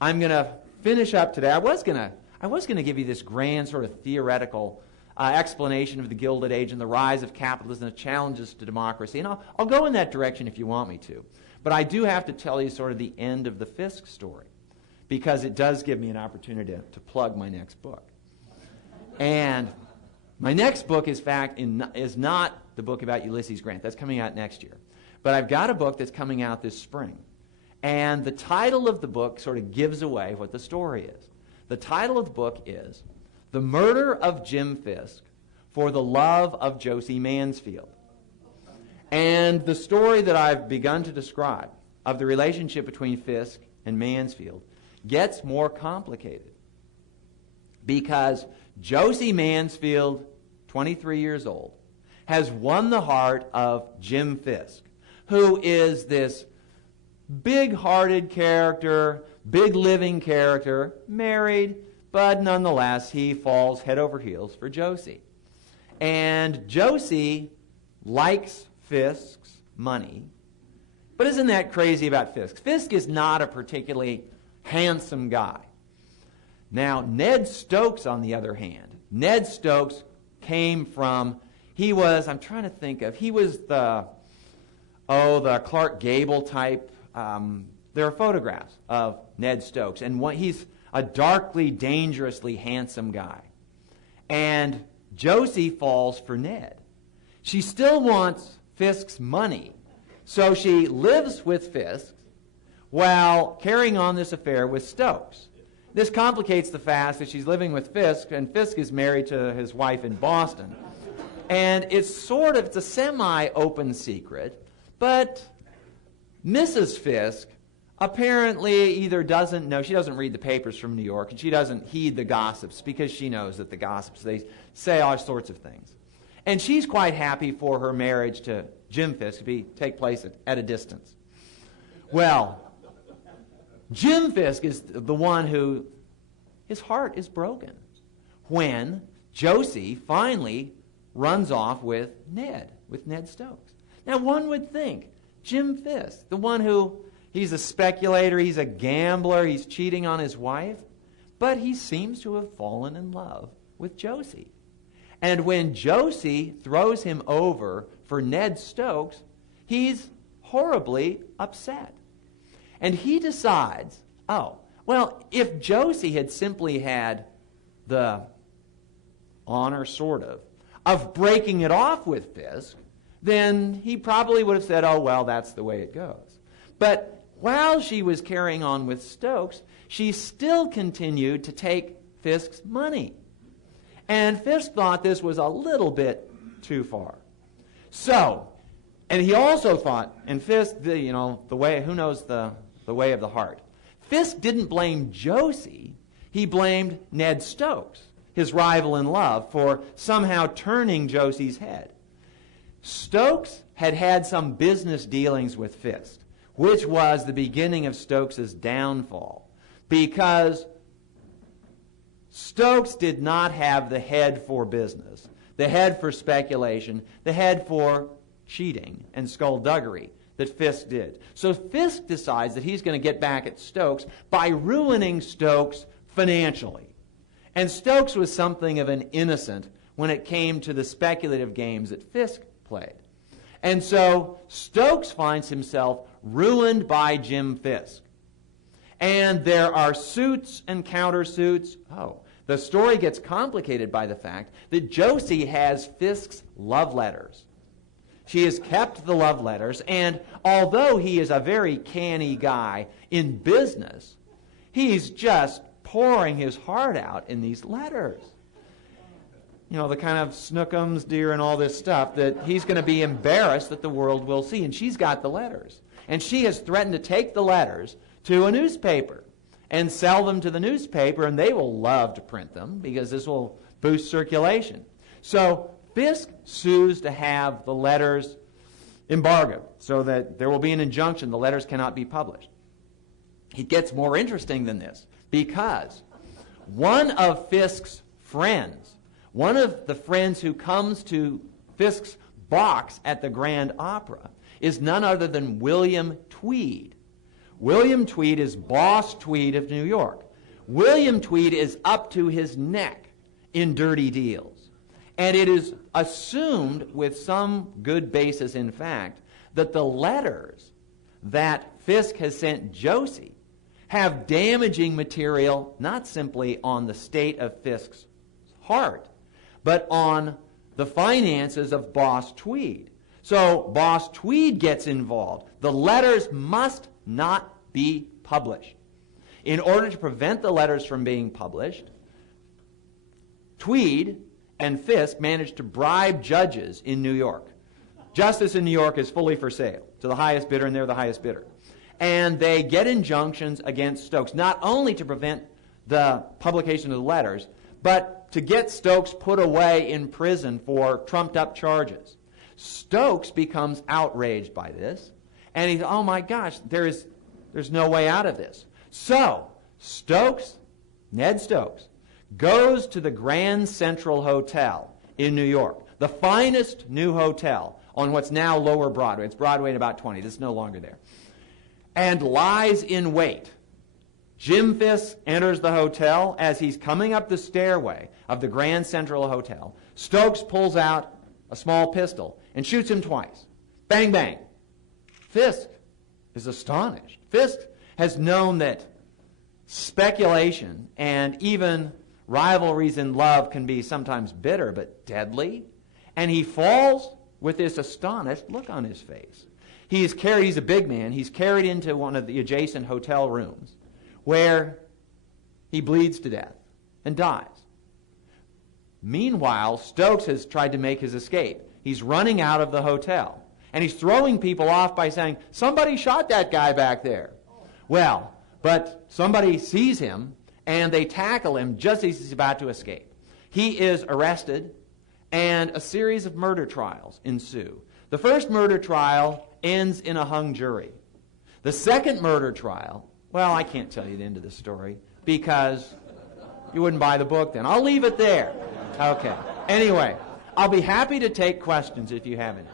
I'm going to finish up today. I was going to give you this grand sort of theoretical explanation of the Gilded Age and the rise of capitalism and the challenges to democracy. And I'll go in that direction if you want me to. But I do have to tell you sort of the end of the Fisk story, because it does give me an opportunity to plug my next book. And my next book, is not the book about Ulysses Grant. That's coming out next year. But I've got a book that's coming out this spring. And the title of the book sort of gives away what the story is. The title of the book is The Murder of Jim Fisk for the Love of Josie Mansfield. And the story that I've begun to describe of the relationship between Fisk and Mansfield gets more complicated, because Josie Mansfield, 23 years old, has won the heart of Jim Fisk, who is this big-hearted character, big living character, married, but nonetheless he falls head over heels for Josie. And Josie likes Fisk's money, but isn't that crazy about Fisk? Fisk is not a particularly handsome guy. Now, Ned Stokes, on the other hand, Ned Stokes came from, he was the Clark Gable type. There are photographs of Ned Stokes, and he's a darkly, dangerously handsome guy. And Josie falls for Ned. She still wants Fisk's money, so she lives with Fisk while carrying on this affair with Stokes. This complicates the fact that she's living with Fisk, and Fisk is married to his wife in Boston. And it's a semi-open secret, but Mrs. Fisk apparently either doesn't know, she doesn't read the papers from New York, and she doesn't heed the gossips, because she knows that the gossips, they say all sorts of things. And she's quite happy for her marriage to Jim Fisk to take place at a distance. Well, Jim Fisk is the one who, his heart is broken when Josie finally runs off with Ned Stokes. Now, one would think Jim Fisk, the one who, he's a speculator, he's a gambler, he's cheating on his wife, but he seems to have fallen in love with Josie. And when Josie throws him over for Ned Stokes, he's horribly upset. And he decides, if Josie had simply had the honor, sort of of breaking it off with Fisk, then he probably would have said, oh, well, that's the way it goes. But while she was carrying on with Stokes, she still continued to take Fisk's money. And Fisk thought this was a little bit too far. So, and he also thought, and Fisk, the way, who knows the way of the heart. Fisk didn't blame Josie, he blamed Ned Stokes, his rival in love, for somehow turning Josie's head. Stokes had had some business dealings with Fisk, which was the beginning of Stokes' downfall, because Stokes did not have the head for business, the head for speculation, the head for cheating and skullduggery that Fisk did. So Fisk decides that he's going to get back at Stokes by ruining Stokes financially. And Stokes was something of an innocent when it came to the speculative games that Fisk played. And so Stokes finds himself ruined by Jim Fisk. And there are suits and countersuits. Oh, the story gets complicated by the fact that Josie has Fisk's love letters. She has kept the love letters, and although he is a very canny guy in business, he's just pouring his heart out in these letters. You know, the kind of snookums, dear, and all this stuff that he's going to be embarrassed that the world will see. And she's got the letters. And she has threatened to take the letters to a newspaper and sell them to the newspaper, and they will love to print them because this will boost circulation. So Fisk sues to have the letters embargoed so that there will be an injunction. The letters cannot be published. It gets more interesting than this because one of Fisk's friends, one of the friends who comes to Fisk's box at the Grand Opera, is none other than William Tweed. William Tweed is Boss Tweed of New York. William Tweed is up to his neck in dirty deals. And it is assumed, with some good basis in fact, that the letters that Fisk has sent Josie have damaging material not simply on the state of Fisk's heart, but on the finances of Boss Tweed. So Boss Tweed gets involved. The letters must not be published. In order to prevent the letters from being published, Tweed and Fisk managed to bribe judges in New York. Justice in New York is fully for sale to the highest bidder, and they're the highest bidder. And they get injunctions against Stokes, not only to prevent the publication of the letters, but to get Stokes put away in prison for trumped-up charges. Stokes becomes outraged by this, and he's, oh my gosh, there's no way out of this. So Stokes, Ned Stokes, goes to the Grand Central Hotel in New York, the finest new hotel on what's now Lower Broadway. It's Broadway and about 20. This is no longer there. And lies in wait. Jim Fisk enters the hotel. As he's coming up the stairway of the Grand Central Hotel, Stokes pulls out a small pistol and shoots him twice. Bang, bang. Fisk is astonished. Fisk has known that speculation and even rivalries in love can be sometimes bitter but deadly. And he falls with this astonished look on his face. He's a big man. He's carried into one of the adjacent hotel rooms where he bleeds to death and dies. Meanwhile, Stokes has tried to make his escape. He's running out of the hotel. And he's throwing people off by saying, somebody shot that guy back there. Well, but somebody sees him and they tackle him just as he's about to escape. He is arrested and a series of murder trials ensue. The first murder trial ends in a hung jury. The second murder trial, well, I can't tell you the end of the story because you wouldn't buy the book then. I'll leave it there. Okay. Anyway, I'll be happy to take questions if you have any.